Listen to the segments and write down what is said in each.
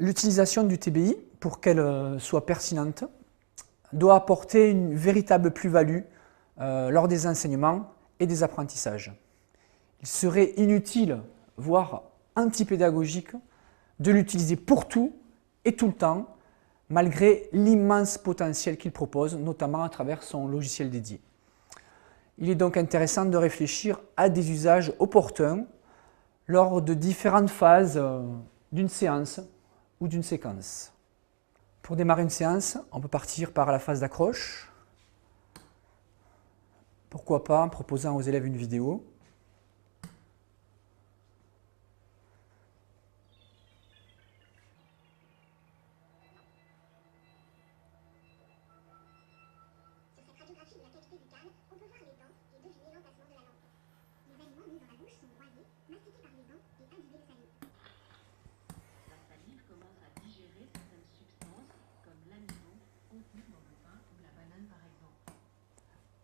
L'utilisation du TBI, pour qu'elle soit pertinente, doit apporter une véritable plus-value lors des enseignements et des apprentissages. Il serait inutile, voire antipédagogique, de l'utiliser pour tout et tout le temps, malgré l'immense potentiel qu'il propose, notamment à travers son logiciel dédié. Il est donc intéressant de réfléchir à des usages opportuns lors de différentes phases d'une séance ou d'une séquence. Pour démarrer une séance, on peut partir par la phase d'accroche. Pourquoi pas en proposant aux élèves une vidéo.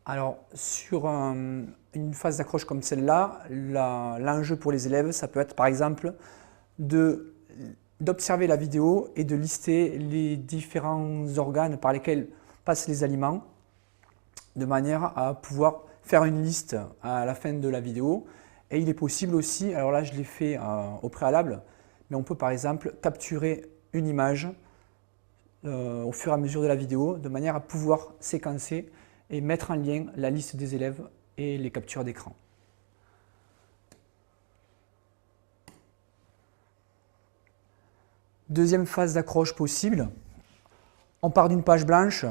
Alors, sur une phase d'accroche comme celle-là, l'enjeu pour les élèves, ça peut être par exemple d'observer la vidéo et de lister les différents organes par lesquels passent les aliments, de manière à pouvoir faire une liste à la fin de la vidéo. Et il est possible aussi, alors là je l'ai fait au préalable, mais on peut par exemple capturer une image au fur et à mesure de la vidéo, de manière à pouvoir séquencer et mettre en lien la liste des élèves et les captures d'écran. Deuxième phase d'accroche possible, on part d'une page blanche,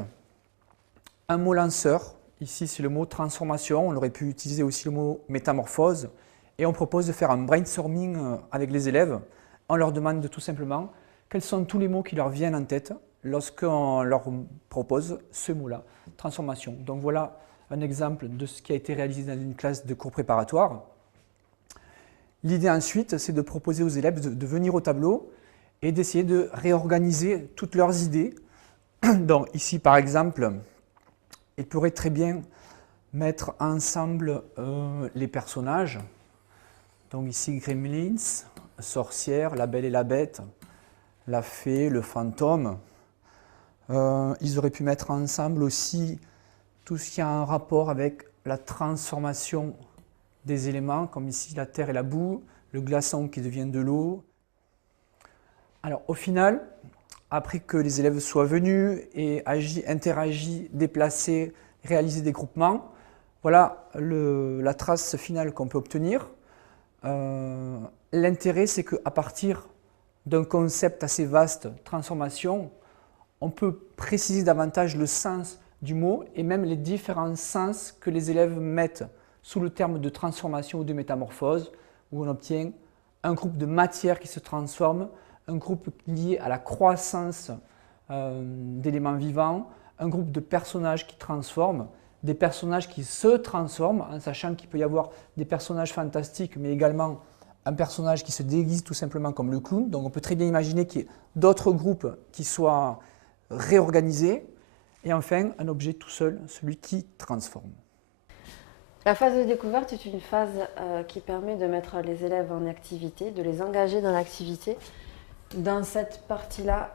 un mot lanceur, ici c'est le mot transformation, on aurait pu utiliser aussi le mot métamorphose, et on propose de faire un brainstorming avec les élèves. On leur demande tout simplement quels sont tous les mots qui leur viennent en tête lorsqu'on leur propose ce mot-là, transformation. Donc voilà un exemple de ce qui a été réalisé dans une classe de cours préparatoire. L'idée ensuite, c'est de proposer aux élèves de venir au tableau et d'essayer de réorganiser toutes leurs idées. Donc ici par exemple, ils pourraient très bien mettre ensemble les personnages. Donc ici Gremlins, sorcière, la belle et la bête, la fée, le fantôme. Ils auraient pu mettre ensemble aussi tout ce qui a un rapport avec la transformation des éléments, comme ici la terre et la boue, le glaçon qui devient de l'eau. Alors au final, après que les élèves soient venus et interagi, déplacés, réalisé des groupements, voilà la trace finale qu'on peut obtenir. L'intérêt, c'est qu'à partir d'un concept assez vaste, transformation, on peut préciser davantage le sens du mot et même les différents sens que les élèves mettent sous le terme de transformation ou de métamorphose, où on obtient un groupe de matière qui se transforme, un groupe lié à la croissance d'éléments vivants, un groupe de personnages qui transforment, des personnages qui se transforment, en sachant qu'il peut y avoir des personnages fantastiques, mais également un personnage qui se déguise tout simplement comme le clown. Donc on peut très bien imaginer qu'il y ait d'autres groupes qui soient réorganisés. Et enfin, un objet tout seul, celui qui transforme. La phase de découverte est une phase qui permet de mettre les élèves en activité, de les engager dans l'activité. Dans cette partie-là,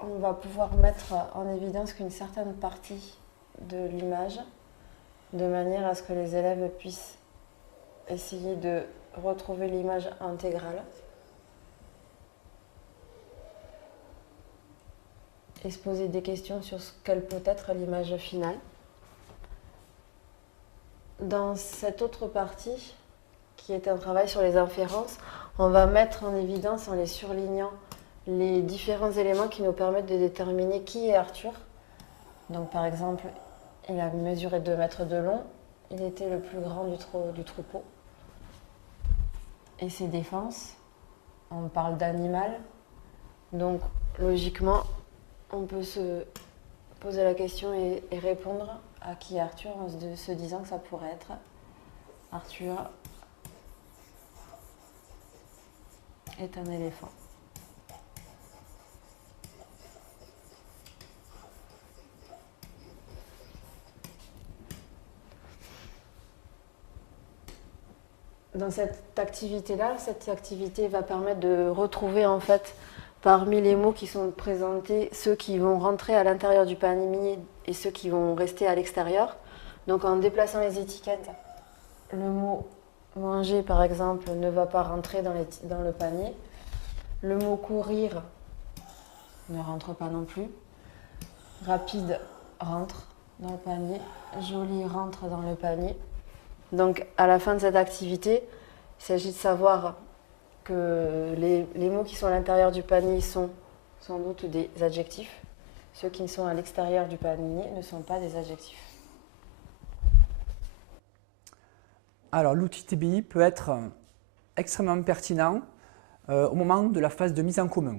on va pouvoir mettre en évidence qu'une certaine partie de l'image, de manière à ce que les élèves puissent essayer de retrouver l'image intégrale et se poser des questions sur ce qu'elle peut être l'image finale. Dans cette autre partie, qui est un travail sur les inférences, on va mettre en évidence, en les surlignant, les différents éléments qui nous permettent de déterminer qui est Arthur. Donc par exemple, il a mesuré 2 mètres de long, il était le plus grand du troupeau. Et ses défenses, on parle d'animal, donc logiquement, on peut se poser la question et répondre à qui est Arthur en se disant que ça pourrait être Arthur est un éléphant. dans cette activité-là, cette activité va permettre de retrouver en fait parmi les mots qui sont présentés ceux qui vont rentrer à l'intérieur du panier et ceux qui vont rester à l'extérieur. Donc en déplaçant les étiquettes, le mot manger par exemple ne va pas rentrer dans le panier. Le mot courir ne rentre pas non plus. Rapide rentre dans le panier. Joli rentre dans le panier. Donc à la fin de cette activité, il s'agit de savoir que les mots qui sont à l'intérieur du panier sont sans doute des adjectifs. Ceux qui sont à l'extérieur du panier ne sont pas des adjectifs. Alors l'outil TBI peut être extrêmement pertinent au moment de la phase de mise en commun.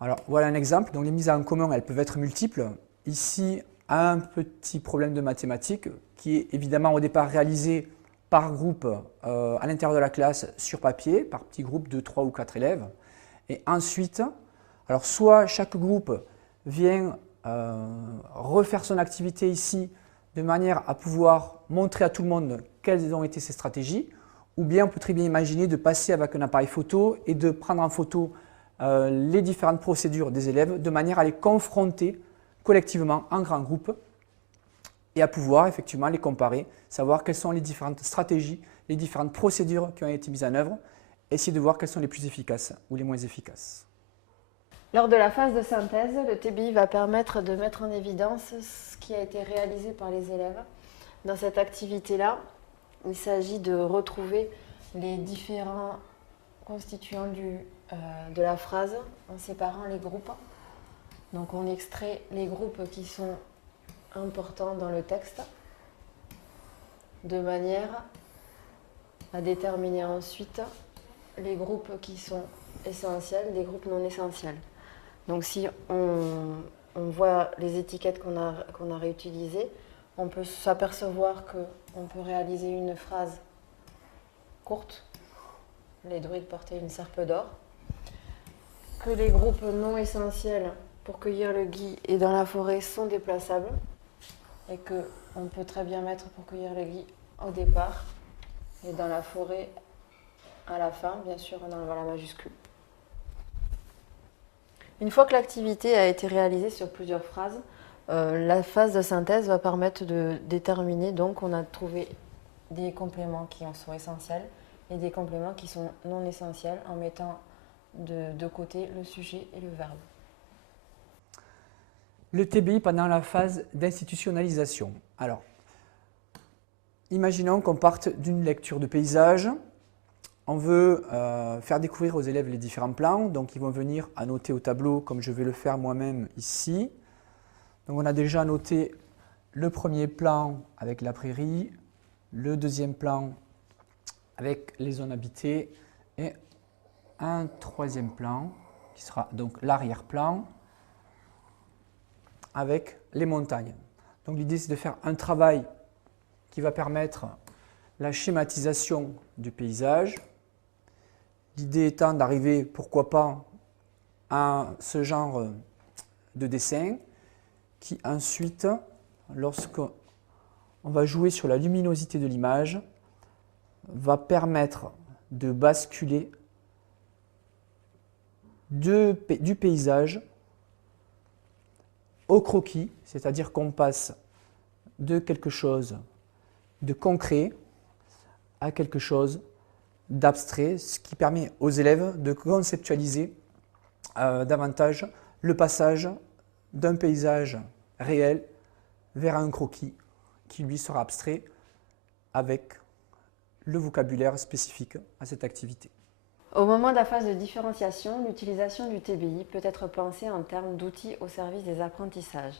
Alors voilà un exemple. Donc les mises en commun, elles peuvent être multiples. Ici, un petit problème de mathématiques qui est évidemment au départ réalisé par groupe à l'intérieur de la classe sur papier, par petits groupes de 3 ou 4 élèves. Et ensuite, alors soit chaque groupe vient refaire son activité ici de manière à pouvoir montrer à tout le monde quelles ont été ses stratégies, ou bien on peut très bien imaginer de passer avec un appareil photo et de prendre en photo les différentes procédures des élèves de manière à les confronter collectivement en grand groupe et à pouvoir effectivement les comparer, savoir quelles sont les différentes stratégies, les différentes procédures qui ont été mises en œuvre, essayer de voir quelles sont les plus efficaces ou les moins efficaces. Lors de la phase de synthèse, le TBI va permettre de mettre en évidence ce qui a été réalisé par les élèves. Dans cette activité-là, il s'agit de retrouver les différents constituants de la phrase en séparant les groupes. Donc on extrait les groupes qui sont importants dans le texte de manière à déterminer ensuite les groupes qui sont essentiels des groupes non essentiels. Donc si on voit les étiquettes qu'on a réutilisées, on peut s'apercevoir qu'on peut réaliser une phrase courte, les druides portaient une serpe d'or, que les groupes non essentiels pour cueillir le gui et dans la forêt sont déplaçables et qu'on peut très bien mettre pour cueillir le gui au départ et dans la forêt à la fin, bien sûr en enlevant la majuscule. Une fois que l'activité a été réalisée sur plusieurs phrases, la phase de synthèse va permettre de déterminer, donc on a trouvé des compléments qui en sont essentiels et des compléments qui sont non essentiels en mettant de côté le sujet et le verbe. Le TBI pendant la phase d'institutionnalisation. Alors, imaginons qu'on parte d'une lecture de paysage. On veut faire découvrir aux élèves les différents plans, donc ils vont venir annoter au tableau comme je vais le faire moi-même ici. Donc on a déjà noté le premier plan avec la prairie, le deuxième plan avec les zones habitées et un troisième plan qui sera donc l'arrière-plan avec les montagnes. Donc l'idée c'est de faire un travail qui va permettre la schématisation du paysage. L'idée étant d'arriver, pourquoi pas, à ce genre de dessin qui ensuite, lorsqu'on va jouer sur la luminosité de l'image, va permettre de basculer du paysage au croquis, c'est-à-dire qu'on passe de quelque chose de concret à quelque chose d'abstrait, ce qui permet aux élèves de conceptualiser davantage le passage d'un paysage réel vers un croquis qui lui sera abstrait avec le vocabulaire spécifique à cette activité. Au moment de la phase de différenciation, l'utilisation du TBI peut être pensée en termes d'outils au service des apprentissages.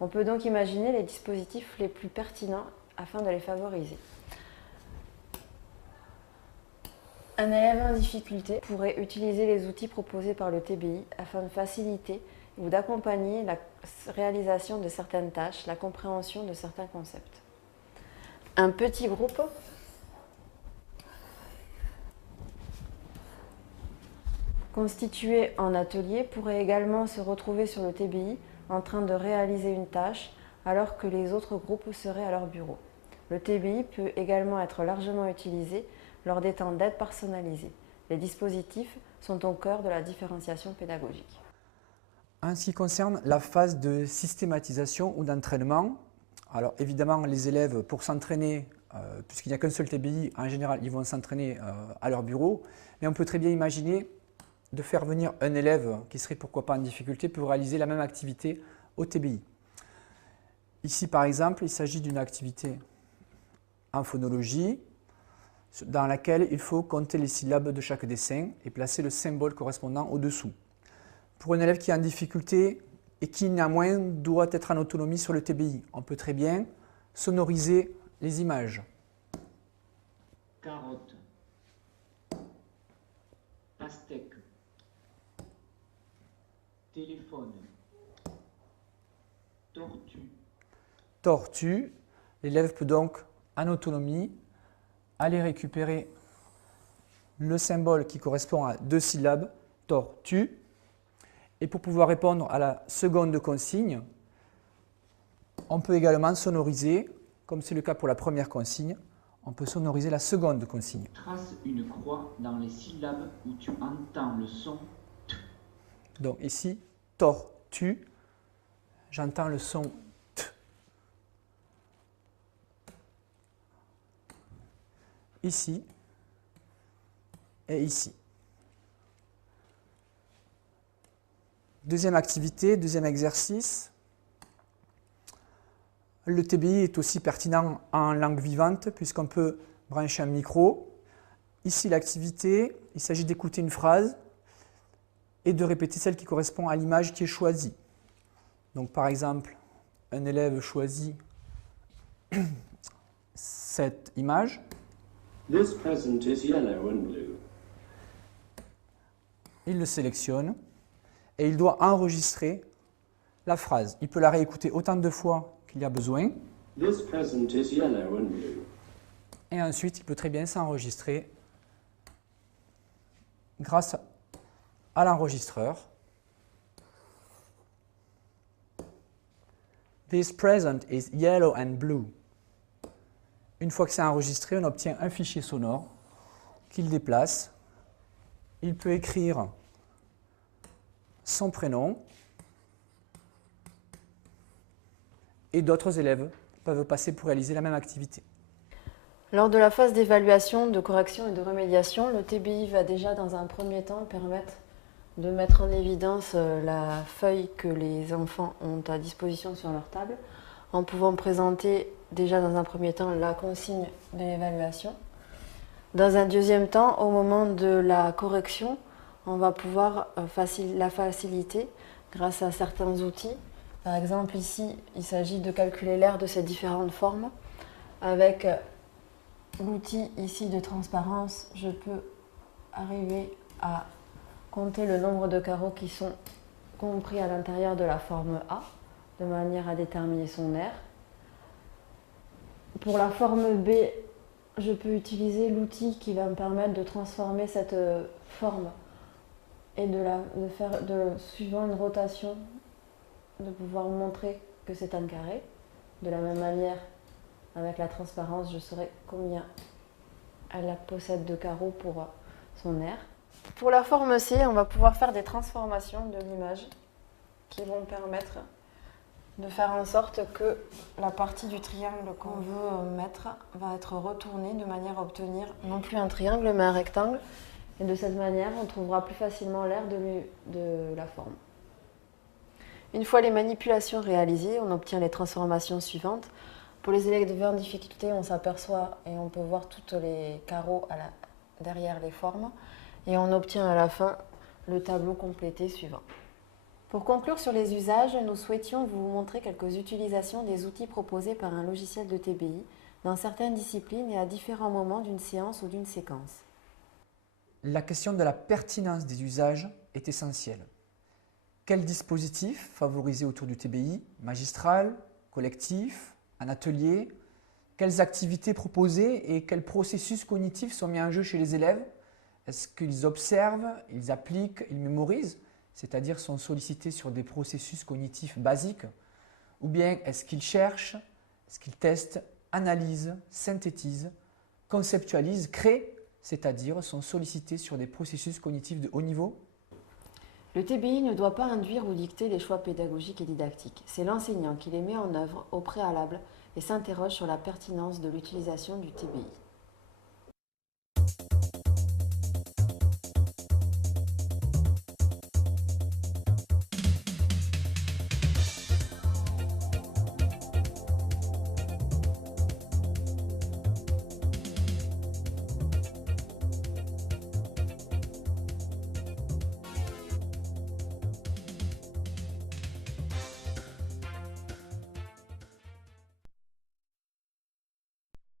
On peut donc imaginer les dispositifs les plus pertinents afin de les favoriser. Un élève en difficulté pourrait utiliser les outils proposés par le TBI afin de faciliter ou d'accompagner la réalisation de certaines tâches, la compréhension de certains concepts. Un petit groupe constitué en atelier pourrait également se retrouver sur le TBI en train de réaliser une tâche alors que les autres groupes seraient à leur bureau. Le TBI peut également être largement utilisé lors des temps d'aide personnalisés. Les dispositifs sont au cœur de la différenciation pédagogique. En ce qui concerne la phase de systématisation ou d'entraînement, alors évidemment les élèves pour s'entraîner, puisqu'il n'y a qu'un seul TBI, en général ils vont s'entraîner à leur bureau, mais on peut très bien imaginer de faire venir un élève qui serait pourquoi pas en difficulté pour réaliser la même activité au TBI. Ici par exemple, il s'agit d'une activité en phonologie dans laquelle il faut compter les syllabes de chaque dessin et placer le symbole correspondant au-dessous. Pour un élève qui est en difficulté et qui néanmoins doit être en autonomie sur le TBI, on peut très bien sonoriser les images. Carotte, pastèque, téléphone, tortue. Tortue, l'élève peut donc en autonomie aller récupérer le symbole qui correspond à 2 syllabes, tortue. Et pour pouvoir répondre à la seconde consigne, on peut également sonoriser, comme c'est le cas pour la première consigne, on peut sonoriser la seconde consigne. Trace une croix dans les syllabes où tu entends le son T. Donc ici, tortue, j'entends le son T. Ici et ici. Deuxième activité, deuxième exercice. Le TBI est aussi pertinent en langue vivante puisqu'on peut brancher un micro. Ici, l'activité, il s'agit d'écouter une phrase et de répéter celle qui correspond à l'image qui est choisie. Donc par exemple, un élève choisit cette image. This present is yellow and blue. Il le sélectionne et il doit enregistrer la phrase. Il peut la réécouter autant de fois qu'il y a besoin. This present is yellow and blue. Et ensuite, il peut très bien s'enregistrer grâce à l'enregistreur. This present is yellow and blue. Une fois que c'est enregistré, on obtient un fichier sonore qu'il déplace. Il peut écrire son prénom et d'autres élèves peuvent passer pour réaliser la même activité. Lors de la phase d'évaluation, de correction et de remédiation, le TBI va déjà dans un premier temps permettre de mettre en évidence la feuille que les enfants ont à disposition sur leur table, en pouvant présenter déjà dans un premier temps la consigne de l'évaluation. Dans un deuxième temps, au moment de la correction, on va pouvoir la faciliter grâce à certains outils. Par exemple, ici, il s'agit de calculer l'aire de ces différentes formes. Avec l'outil ici de transparence, je peux arriver à compter le nombre de carreaux qui sont compris à l'intérieur de la forme A, de manière à déterminer son aire. Pour la forme B, je peux utiliser l'outil qui va me permettre de transformer cette forme et suivant une rotation, de pouvoir montrer que c'est un carré. De la même manière, avec la transparence, je saurai combien elle possède de carreaux pour son aire. Pour la forme C, on va pouvoir faire des transformations de l'image qui vont permettre de faire en sorte que la partie du triangle qu'on veut mettre va être retournée de manière à obtenir non plus un triangle mais un rectangle. Et de cette manière, on trouvera plus facilement l'aire de la forme. Une fois les manipulations réalisées, on obtient les transformations suivantes. Pour les élèves en difficulté, on s'aperçoit et on peut voir tous les carreaux derrière les formes. Et on obtient à la fin le tableau complété suivant. Pour conclure sur les usages, nous souhaitions vous montrer quelques utilisations des outils proposés par un logiciel de TBI dans certaines disciplines et à différents moments d'une séance ou d'une séquence. La question de la pertinence des usages est essentielle. Quel dispositif favoriser autour du TBI, magistral, collectif, en atelier? Quelles activités proposer et quels processus cognitifs sont mis en jeu chez les élèves? Est-ce qu'ils observent, ils appliquent, ils mémorisent, c'est-à-dire sont sollicités sur des processus cognitifs basiques? Ou bien est-ce qu'ils cherchent, est-ce qu'ils testent, analysent, synthétisent, conceptualisent, créent c'est-à-dire sont sollicités sur des processus cognitifs de haut niveau? Le TBI ne doit pas induire ou dicter les choix pédagogiques et didactiques. C'est l'enseignant qui les met en œuvre au préalable et s'interroge sur la pertinence de l'utilisation du TBI.